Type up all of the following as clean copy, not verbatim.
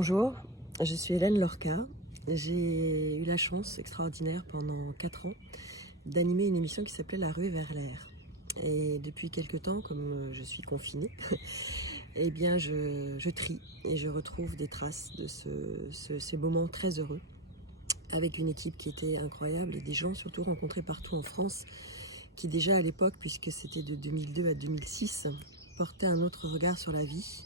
Bonjour, je suis Hélène Lorca. J'ai eu la chance extraordinaire pendant 4 ans d'animer une émission qui s'appelait La Ruée vers l'air. Et depuis quelques temps, comme je suis confinée, eh bien je trie et je retrouve des traces de ces moments très heureux avec une équipe qui était incroyable et des gens surtout rencontrés partout en France qui déjà à l'époque, puisque c'était de 2002 à 2006, portaient un autre regard sur la vie,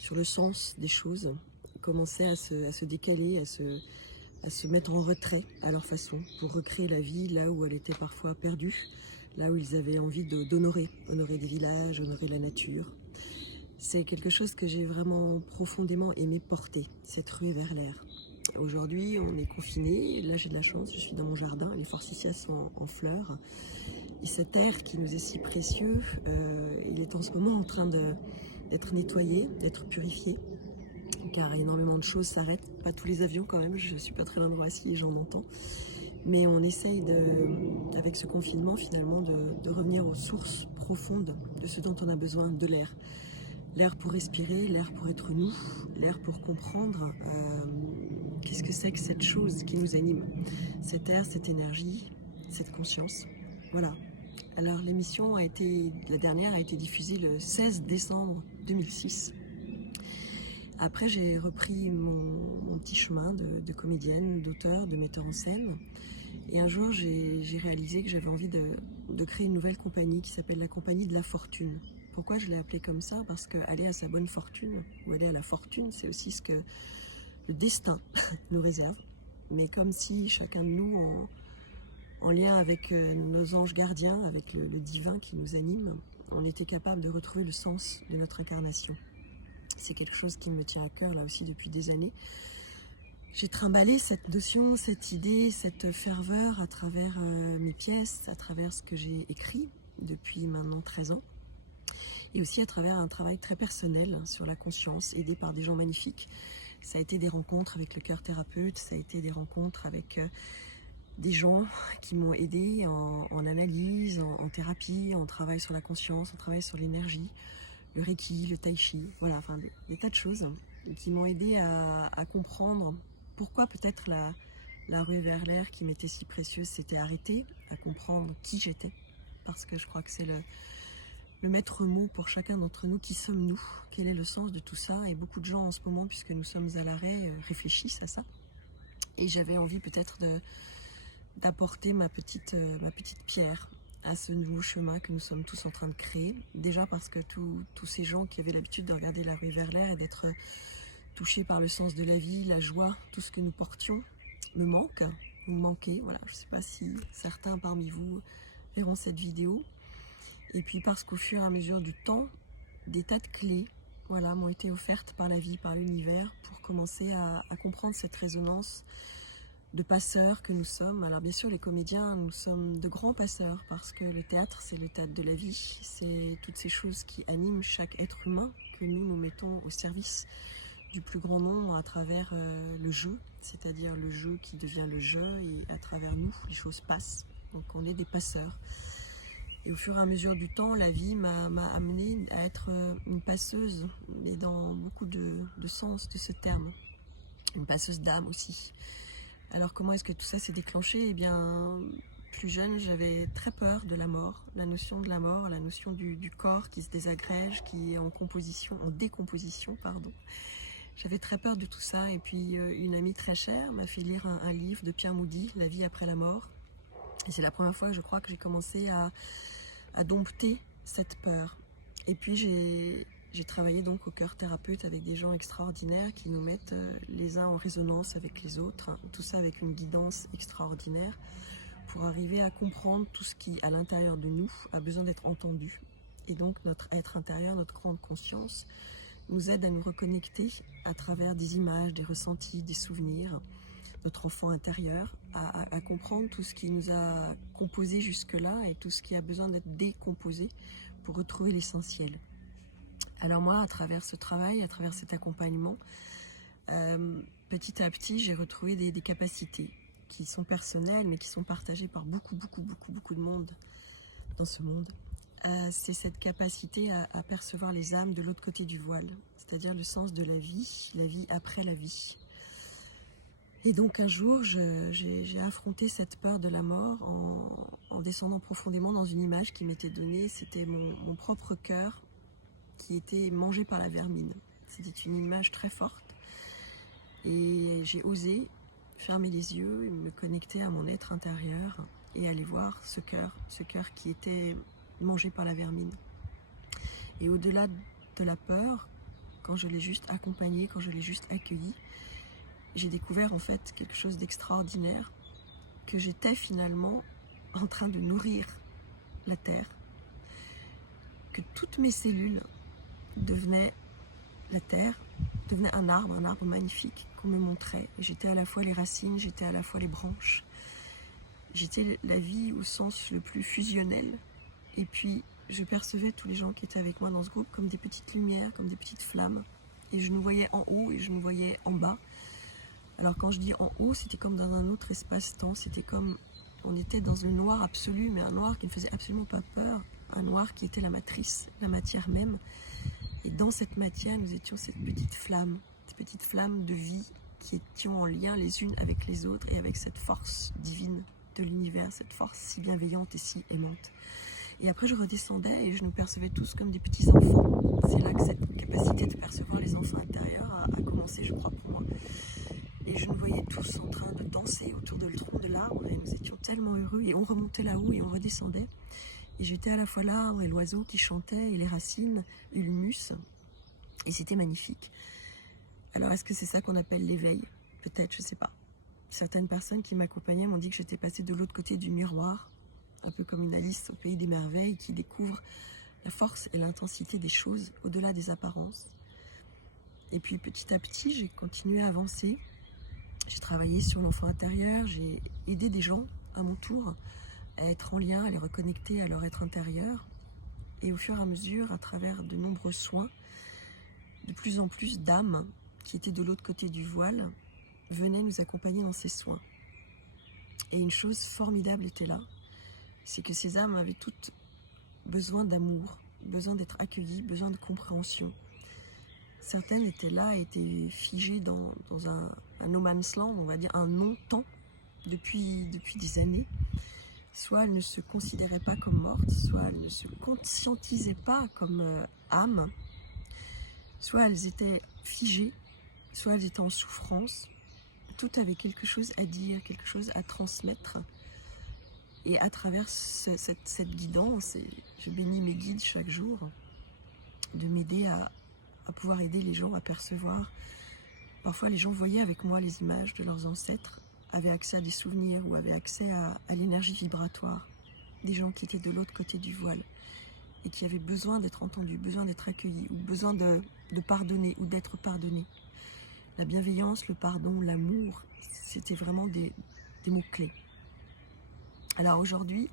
sur le sens des choses, commençaient à se décaler, à se mettre en retrait à leur façon pour recréer la vie là où elle était parfois perdue, là où ils avaient envie d'honorer, honorer des villages, honorer la nature. C'est quelque chose que j'ai vraiment profondément aimé porter, cette ruée vers l'air. Aujourd'hui, on est confiné. Là, j'ai de la chance, je suis dans mon jardin, les forsythias sont en fleurs. Et cet air qui nous est si précieux, il est en ce moment en train d'être nettoyé, d'être purifié, car énormément de choses s'arrêtent. Pas tous les avions quand même, je suis pas très loin de Roissy et j'en entends. Mais on essaye, avec ce confinement finalement, de revenir aux sources profondes de ce dont on a besoin, de l'air. L'air pour respirer, l'air pour être nous, l'air pour comprendre qu'est-ce que c'est que cette chose qui nous anime. Cet air, cette énergie, cette conscience. Voilà. Alors la dernière a été diffusée le 16 décembre 2006. Après, j'ai repris mon petit chemin de comédienne, d'auteur, de metteur en scène. Et un jour, j'ai réalisé que j'avais envie de créer une nouvelle compagnie qui s'appelle la Compagnie de la Fortune. Pourquoi je l'ai appelée comme ça? Parce qu'aller à sa bonne fortune, ou aller à la fortune, c'est aussi ce que le destin nous réserve. Mais comme si chacun de nous, en lien avec nos anges gardiens, avec le divin qui nous anime, on était capable de retrouver le sens de notre incarnation. C'est quelque chose qui me tient à cœur là aussi depuis des années. J'ai trimballé cette notion, cette idée, cette ferveur à travers mes pièces, à travers ce que j'ai écrit depuis maintenant 13 ans, et aussi à travers un travail très personnel sur la conscience, aidé par des gens magnifiques. Ça a été des rencontres avec le cœur thérapeute, ça a été des rencontres avec des gens qui m'ont aidé en analyse, en thérapie, en travail sur la conscience, en travail sur l'énergie, le Reiki, le Tai Chi, voilà, enfin des tas de choses qui m'ont aidé à comprendre pourquoi peut-être la ruée vers l'air qui m'était si précieuse s'était arrêtée, à comprendre qui j'étais, parce que je crois que c'est le maître mot pour chacun d'entre nous. Qui sommes-nous? Quel est le sens de tout ça? Et beaucoup de gens en ce moment, puisque nous sommes à l'arrêt, réfléchissent à ça. Et j'avais envie peut-être d'apporter ma petite pierre à ce nouveau chemin que nous sommes tous en train de créer. Déjà parce que tous ces gens qui avaient l'habitude de regarder la ruée vers l'air et d'être touchés par le sens de la vie, la joie, tout ce que nous portions, me manque, vous me manquez. Voilà, je ne sais pas si certains parmi vous verront cette vidéo. Et puis parce qu'au fur et à mesure du temps, des tas de clés voilà, m'ont été offertes par la vie, par l'univers, pour commencer à comprendre cette résonance de passeurs que nous sommes. Alors bien sûr, les comédiens, nous sommes de grands passeurs, parce que le théâtre, c'est le théâtre de la vie, c'est toutes ces choses qui animent chaque être humain, que nous mettons au service du plus grand nombre à travers le jeu, c'est-à-dire le jeu qui devient le jeu, et à travers nous, les choses passent. Donc on est des passeurs. Et au fur et à mesure du temps, la vie m'a amené à être une passeuse, mais dans beaucoup de sens de ce terme. Une passeuse d'âme aussi. Alors comment est-ce que tout ça s'est déclenché? Eh bien, plus jeune, j'avais très peur de la mort, la notion de la mort, la notion du corps qui se désagrège, qui est en décomposition, pardon. J'avais très peur de tout ça, et puis une amie très chère m'a fait lire un livre de Pierre Moody, La vie après la mort. Et c'est la première fois, je crois, que j'ai commencé à dompter cette peur. Et puis j'ai travaillé donc au cœur thérapeute avec des gens extraordinaires qui nous mettent les uns en résonance avec les autres, hein, tout ça avec une guidance extraordinaire pour arriver à comprendre tout ce qui, à l'intérieur de nous, a besoin d'être entendu. Et donc notre être intérieur, notre grande conscience, nous aide à nous reconnecter à travers des images, des ressentis, des souvenirs, notre enfant intérieur, à comprendre tout ce qui nous a composé jusque-là et tout ce qui a besoin d'être décomposé pour retrouver l'essentiel. Alors moi, à travers ce travail, à travers cet accompagnement, petit à petit, j'ai retrouvé des capacités qui sont personnelles, mais qui sont partagées par beaucoup de monde dans ce monde. c'est cette capacité à percevoir les âmes de l'autre côté du voile, c'est-à-dire le sens de la vie après la vie. Et donc un jour, j'ai affronté cette peur de la mort en descendant profondément dans une image qui m'était donnée. C'était mon propre cœur qui était mangé par la vermine. C'était une image très forte. Et j'ai osé fermer les yeux et me connecter à mon être intérieur et aller voir ce cœur qui était mangé par la vermine. Et au-delà de la peur, quand je l'ai juste accompagné, quand je l'ai juste accueilli, j'ai découvert en fait quelque chose d'extraordinaire, que j'étais finalement en train de nourrir la terre, que toutes mes cellules devenaient la terre, devenaient un arbre magnifique qu'on me montrait. Et j'étais à la fois les racines, j'étais à la fois les branches. J'étais la vie au sens le plus fusionnel. Et puis je percevais tous les gens qui étaient avec moi dans ce groupe comme des petites lumières, comme des petites flammes. Et je nous voyais en haut et je nous voyais en bas. Alors quand je dis en haut, c'était comme dans un autre espace-temps, c'était comme on était dans le noir absolu, mais un noir qui ne faisait absolument pas peur, un noir qui était la matrice, la matière même. Et dans cette matière, nous étions cette petite flamme de vie qui étions en lien les unes avec les autres et avec cette force divine de l'univers, cette force si bienveillante et si aimante. Et après, je redescendais et je nous percevais tous comme des petits enfants. C'est là que cette capacité de percevoir les enfants intérieurs a commencé, je crois, pour moi. Et je nous voyais tous en train de danser autour de le tronc de l'arbre et nous étions tellement heureux et on remontait là-haut et on redescendait. Et j'étais à la fois l'arbre et l'oiseau qui chantait et les racines, l'humus, et c'était magnifique. Alors est-ce que c'est ça qu'on appelle l'éveil? Peut-être, je ne sais pas. Certaines personnes qui m'accompagnaient m'ont dit que j'étais passée de l'autre côté du miroir, un peu comme une Alice au pays des merveilles qui découvre la force et l'intensité des choses au-delà des apparences. Et puis petit à petit, j'ai continué à avancer. J'ai travaillé sur l'enfant intérieur, j'ai aidé des gens à mon tour à être en lien, à les reconnecter à leur être intérieur. Et au fur et à mesure, à travers de nombreux soins, de plus en plus d'âmes qui étaient de l'autre côté du voile venaient nous accompagner dans ces soins. Et une chose formidable était là, c'est que ces âmes avaient toutes besoin d'amour, besoin d'être accueillies, besoin de compréhension. Certaines étaient là, étaient figées dans un no man's land, on va dire un non-temps depuis des années. Soit elles ne se considéraient pas comme mortes, soit elles ne se conscientisaient pas comme âmes, soit elles étaient figées, soit elles étaient en souffrance. Toutes avaient quelque chose à dire, quelque chose à transmettre. Et à travers cette guidance, et je bénis mes guides chaque jour, de m'aider à pouvoir aider les gens à percevoir. Parfois les gens voyaient avec moi les images de leurs ancêtres, avaient accès à des souvenirs ou avaient accès à l'énergie vibratoire des gens qui étaient de l'autre côté du voile et qui avaient besoin d'être entendus, besoin d'être accueillis ou besoin de pardonner ou d'être pardonnés. La bienveillance, le pardon, l'amour, c'était vraiment des mots-clés. Alors aujourd'hui,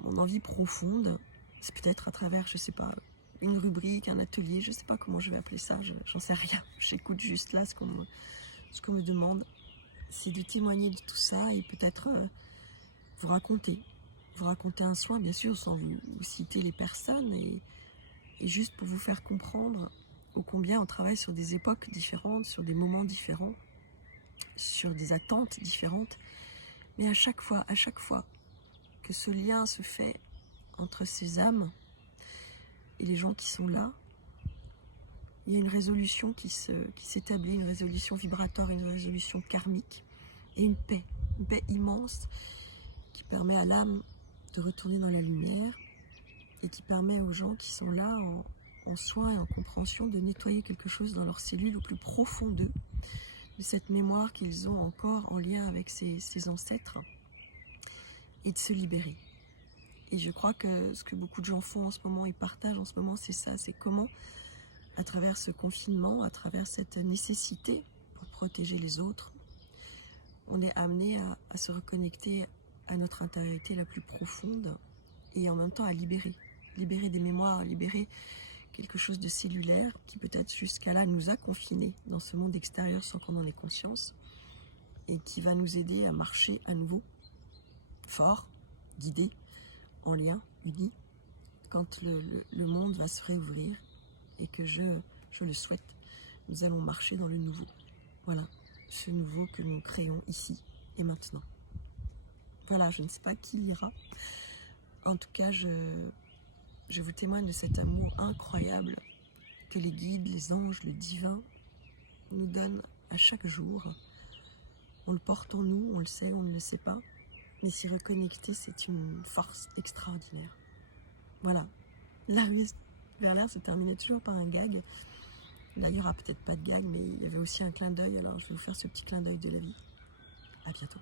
mon envie profonde, c'est peut-être à travers, je sais pas, une rubrique, un atelier, je sais pas comment je vais appeler ça, j'en sais rien. J'écoute juste là ce qu'on me demande. C'est de témoigner de tout ça et peut-être vous raconter un soin, bien sûr, sans vous citer les personnes, et juste pour vous faire comprendre ô combien on travaille sur des époques différentes, sur des moments différents, sur des attentes différentes, mais à chaque fois que ce lien se fait entre ces âmes et les gens qui sont là, il y a une résolution qui s'établit, une résolution vibratoire, une résolution karmique, et une paix immense qui permet à l'âme de retourner dans la lumière et qui permet aux gens qui sont là en soins et en compréhension de nettoyer quelque chose dans leurs cellules au plus profond d'eux, de cette mémoire qu'ils ont encore en lien avec ces ancêtres, et de se libérer. Et je crois que ce que beaucoup de gens font en ce moment et partagent en ce moment, c'est ça, c'est comment, à travers ce confinement, à travers cette nécessité pour protéger les autres, on est amené à se reconnecter à notre intériorité la plus profonde et en même temps à libérer des mémoires, libérer quelque chose de cellulaire qui peut-être jusqu'à là nous a confinés dans ce monde extérieur sans qu'on en ait conscience, et qui va nous aider à marcher à nouveau, fort, guidés, en lien, unis, quand le monde va se réouvrir et que je le souhaite, nous allons marcher dans le nouveau. Voilà, ce nouveau que nous créons ici et maintenant. Voilà, je ne sais pas qui lira. En tout cas, je vous témoigne de cet amour incroyable que les guides, les anges, le divin nous donnent à chaque jour. On le porte en nous, on le sait, on ne le sait pas. Mais s'y reconnecter, c'est une force extraordinaire. Voilà. La ruée vers l'air se terminait toujours par un gag. Là, il n'y aura peut-être pas de gag, mais il y avait aussi un clin d'œil. Alors, je vais vous faire ce petit clin d'œil de la vie. À bientôt.